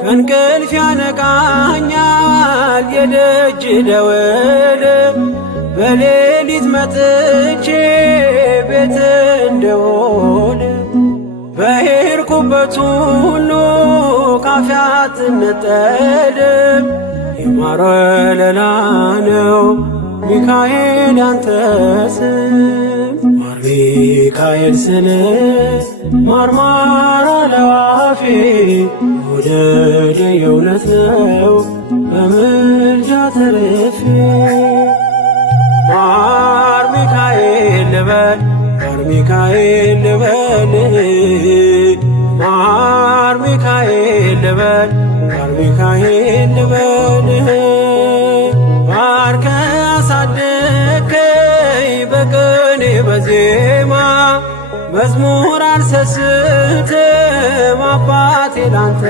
ከእንቅልፍ ያነቃኛል የደጅ ደወል በሌሊት መጥቼ ቤት እንደውል በሄድኩበት ሁሉ ካፌ አትነጠልም። የማር ወለላ ነው ሚካኤል ያንተ ስም ማር ሚካኤል ስል ማርማር አለው አፌ መውደድ የእውነት ነው በምልጃ ተርፌ ማር ሚካኤል ልበል ማር ሚካኤል ልበል ማር ሚካኤል ልበል ማር ሚካኤል ልበል ባርከ አሳደከኝ በቅኔ በዜማ መዝሙር አልሰስትም አባቴ ላንተ